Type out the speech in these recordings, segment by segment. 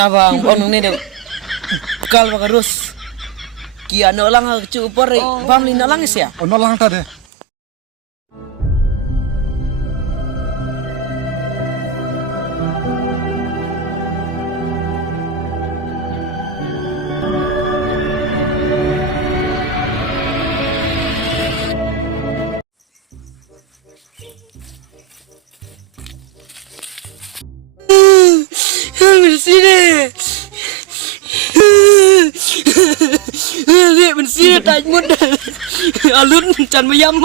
tabang onong ni de kal bagarus kia no lang cu upor family no lang isya Ono lang tadi. Bersih deh bersih deh taj muda alun can mayam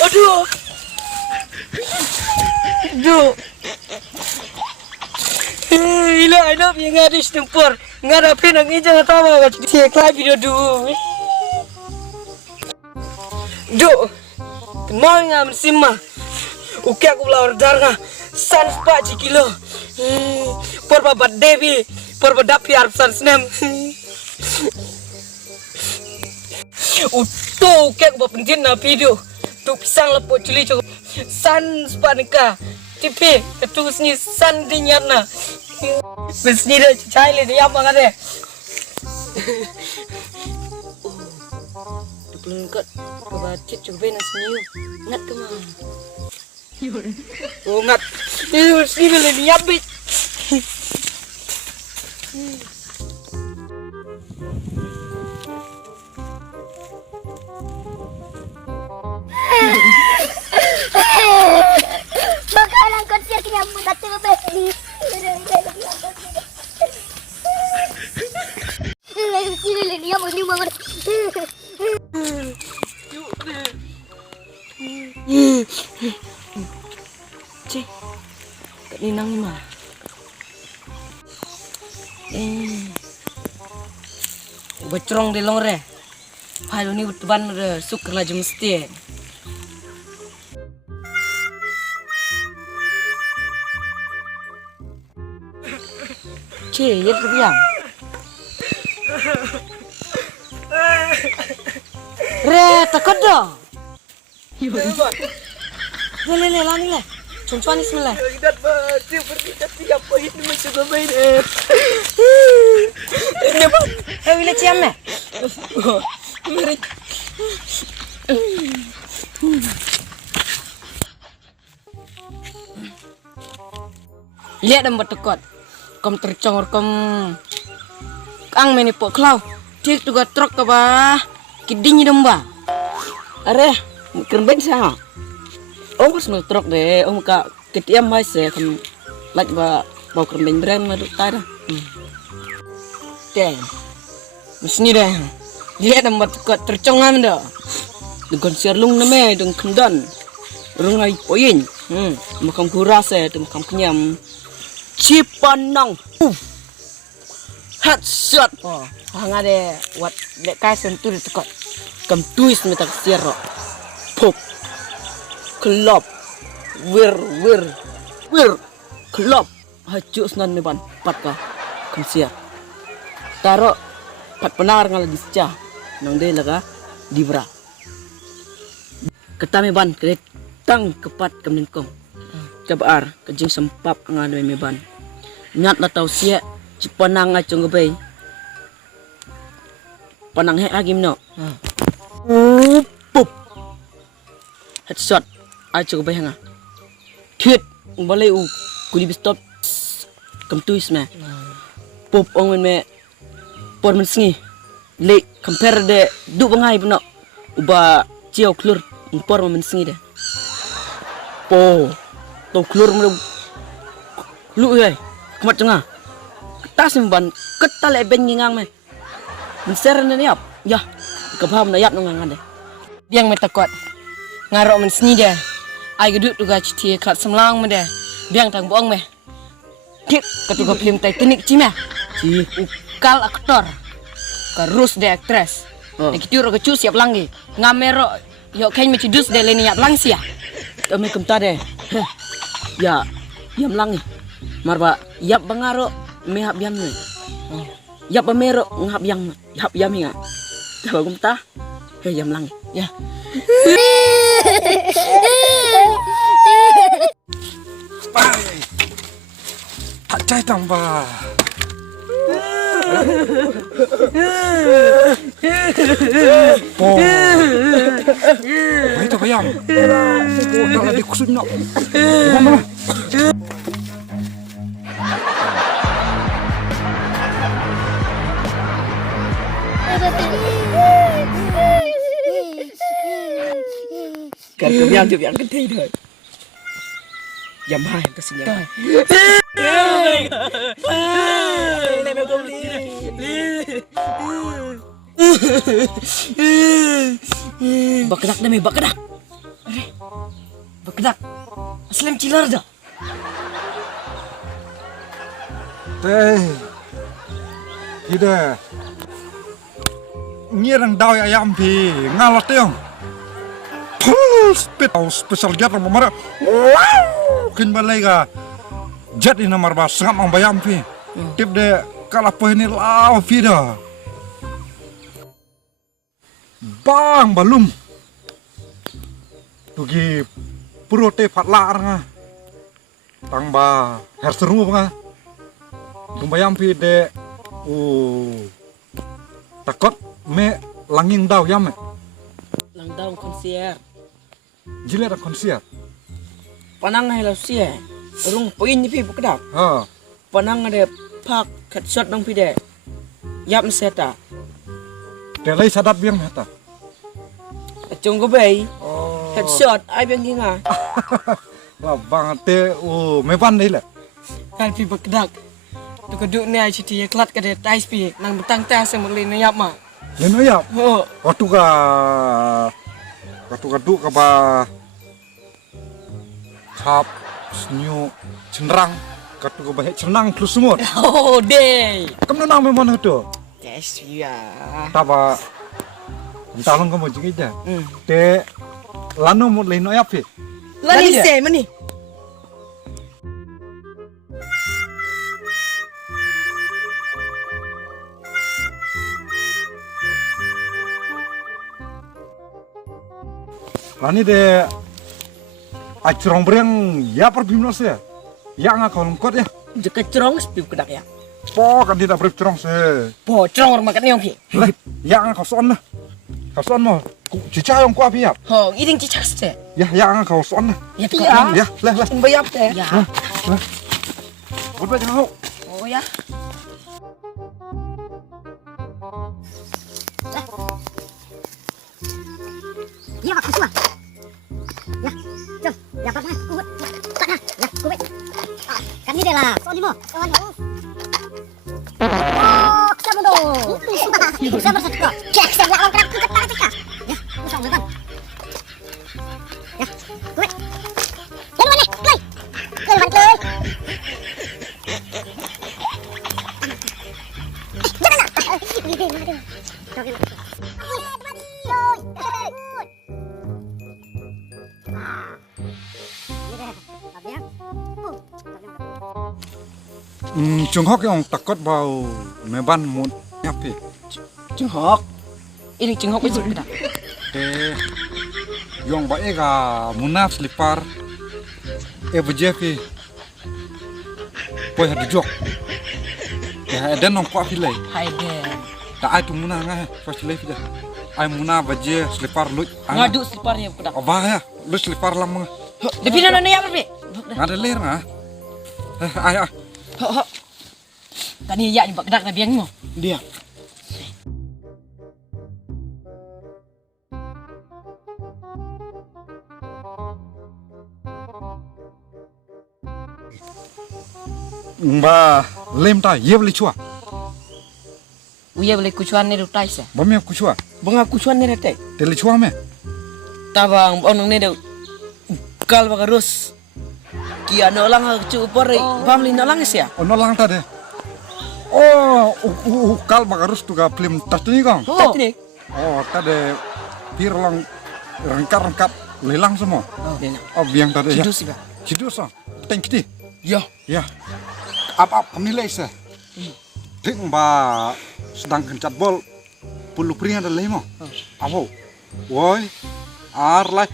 aduh ila anak yang ada setempur ngarapin ang ija tawa dia klay video mau ngam simma uke aku belawar darga sans pa kilo porba devi porba dapi arp sans nem uto uke aku bapentin na video tu pisang lepo cili cukup sans pa nika tipe ketus ni san dinyana besni dah caile dia apa ngade tu belum kat kebacit cukup nak senyu ngat ke mana oh ngat ini sini boleh niabit bakalan kau siap nyambut datang ke besi sini dia mau banget cik kat ninang ni mah becerong di longre hal ni betuban suker lah mesti cik ya terbiang re takut dah le lani le Cuma bismillah. Tidak mati berdidak 3 poin masuk ke bayi. Ini apa? Hei, bila ciam ni? Lihat dan bertekot. Kom tercongor kom ang menipok klau. Dia juga truk ke bah. Kidingnya domba. Are, kerben sah. Oh, pas mau truk deh. Oh, muka ketiam mas ya. Kan lagi bau kerben brem maduk tada. Deh. Mesni deh. Lihat dan bertekot tercongam dah. Dengan siarlung nama dengan kendan. Rungai poin. Makam kuras ya, makam kenyam. Cipanang. Headshot. Oh, hang ada wat lek kai sentul tekot. Kam twist metak siaro. Pop. Kelop. Wir. Kelop. Hajus nan meban pat ka. Kam siar. Taro pat penar ngala disca. Nang de laga dibra. Ketame ban ketang kepat kamningkong. Kabar kejing sempap ngadu meban. Ngat la tau sia cipanang acung gebei. Panang he agim no. Pup. Headshot acung gebei hanga. Thiet balai u kuli stop. Kam tuis me. Pup ong me por men singi. Le compare de du bangai bno. Uba ciau klur por men singi de. Po. Tau keluar mula lu ye kemat tengah tas memban ketal eben ngingang me menser ne niap ya kebam na yap ngangan de biang metakot ngarok men sni de ai geduk tuga citi klat semlang me de biang tang boong me kik ketuga film Titanic ci me ci ukal aktor karus de actress dikitur ke siap langi ngamero yo kain me cidus de leni yap lang sia kami kemta de ya yam langi marba yap bangaro mehap yam ni yap bamero ngap yam hinga bagum ta he yam langi ya Bang. hak cai tambah. Oh, baik tu bayam. Oh, dah ada kusut nak. Mana? Cần cầm nhang chụp nhang cái thi thôi. Dầm hai cái xin nhang. Này mày không đi. Bakdak dah mày bakdak. Bakdak. Aslam cilar dah. Teh, tidak. Ngirang daw ayam pi ngalat yang. Special jet orang marah. Kin balai ga jet ini nomor bas sangat membayam pi. Tip de kalau apa ini lau pi dah. Bang balum. Tugi purote patla nga. Tang ba her seru nga. Membayam pi de takut me langing daw yam. Lang daw konser. Jile ada konser. Panang hai lau sia. Rung poin ni pi bakdak. Ha. Panang ada pak headshot dong pi de. Yap seta. Telai sadat biang hata. Chung ko bay. Oh. Headshot ai biang ginga. Wah bang te mevan deh lah. Kan pi bakdak. Tu keduk ni ai citi klat ka de tai pi nang betang ta semut le na yap ma. Leno ya. Ho. Waktu ka du ka ba kap snyu cenderang katu ka ba cenang plus semut. Oh deh. Kamu nang memang itu. Yes ya. Taba talong kamu juga aja. Te lano mut leno ya pi. Lani se mani. Lani de acurong bereng ya perbimno se. Ya ngak kolong kot ya. Jeka cerong pi bakdak ya. Po kan tidak bercerong se. Pocong orang makan ni pi. Lah, ya ngak kau son lah. Kau son mo. Cica yang kuat ya. Ho, iding cicak se. Ya ngak kau son lah. Ya tu Ya, lah. Bayap teh. Ya. Buat jangan kau. Oh ya. Ya, aku suah. Ya, jom. Ya, apa nak? Kubut. Tak nak. Ya, kubut. Kan ni dia lah. Soal lima. Soal lima. Oh, kamu dong. Bisa bersatu kok. Cek, saya orang kerap kukat tangan cekak. Ya, usah makan. Ya, kubut. Yang mana? Klay. Klay, man, klay. Jangan nak. Aduh. Chung hok yang takut bau meban mut nyapi. Chung hok. Ini chung hok pi bakdak. Te yang bae ga munaf slipar. Bejepi. Poi hadu jok. Ya ada nong kwa filai. Hai de. Tak ai tu munah ngah first life dah. Ai munah baje slipar lut. Ngadu sliparnya bakdak. Abah ya, lu slipar lam. Di pina nona ya pi. Ngada ler ngah. Ai. Ho ho. Tani ya ni bakdak na biang mo. Dia. Ba lem ta ye beli chua. Uya boleh kucuan ni rutai sa. Bami aku chua. Bunga kucuan ni rete. Tele chua me. Tabang onong ni de kal bagarus. Kia no lang cu por family no lang sia. Ono lang ta de. Oh, kal bagarus tu ga film tas ni kong. Oh, ni. Oh, tade pir lang rangkap lelang semua. Dia. Oh, biang tade ya. Cidu sih, Pak. Cidu so. Thank you. Ya. Ya. Apa kami lesa. Ting ba sedang kencat bol puluh pring ada lemo. Apa? Woi. Arlai.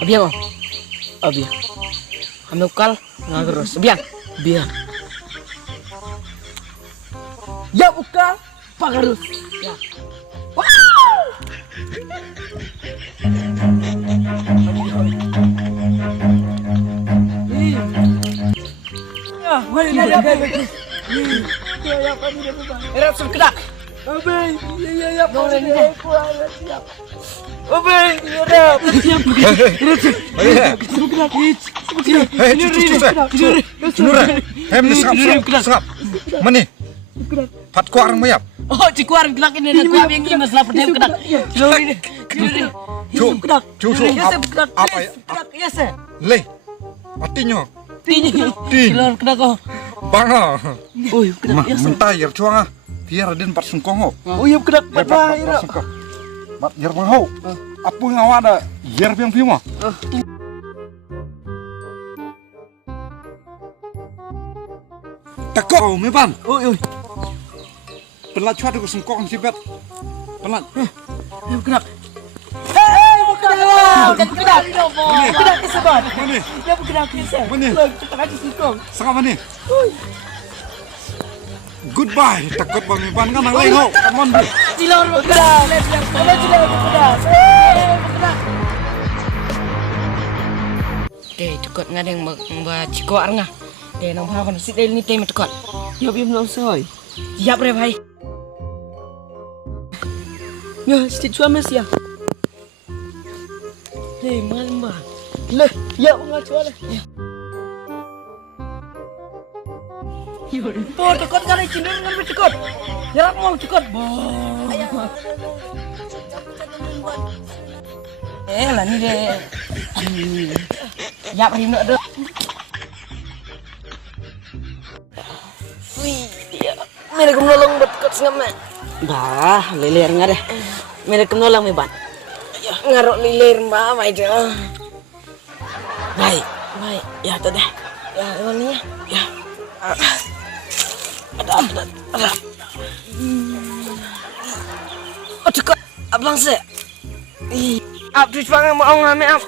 Abiang. Abiang. Kami ukal ngagerus. Abiang. Biar. Ya buka pagarus. Ya. Ya, mari dah. Ya, kami dah beban. Erap sekedak. Abang, ya, boleh ni. Siap. Abang, erap. Siap. Sengap. Mani. Pat kuar mayap. Oh, cikuar kelak ini nak kuar yang ini masalah pedem kedak. Cu. Apa ya? Ya, sir. Le. Patinya. Tinyi. Ti. Kelor kedak ko. Banga. Oh, kedak. Ya, sir. Mentah yer cuang ah. Biar den pat sengkong ho. Oh, ya kedak. Pat sengkong. Mat yer mang ho. Apa ngawada yer piang piang mah. Takau me ban. Oh. Pelat cuat aku sengkong si bet. Pelat. Ya kedak. Kedak. Kedak kesebat. Mani. Ya kedak kesel. Mani. Kita kasih singkong. Sengap mani. Goodbye. Takut bang me ban kan nang lain ho. Kan mon. Cilor kedak. Kalau cilor kedak. Kedak. Okey, tukot ngadeng ba cikuar ngah. Để nông phao còn xịt lên ni tên một con. Yo bim lo soi. Siap re bhai. Yo xịt chua mes ya. Hey man ba. Le, ya ngal chua le. Yo. Po tukot kali cindul ngambil tukot. Jarak mau tukot. Bo. Lah ni de. Yap rim nữa được. Mere kum nolong bet kot ngam. Bah, lilir ngade. Mere kum nolong me ban. Ngarok lilir mbak mai je. Baik. Ya tu dah. Ya, ini ya. Ya. Ada. Oh, tukot. Abang se. Ap tu bang mau ngame ap.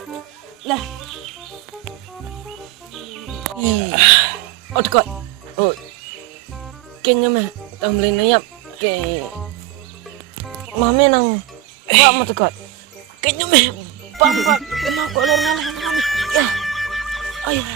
Lah. Oh, tukot. Oh. Kenya mah tamlin ayap ke mame nang pak mah tekot kenya mah papa kena kolor ngalah ya ayah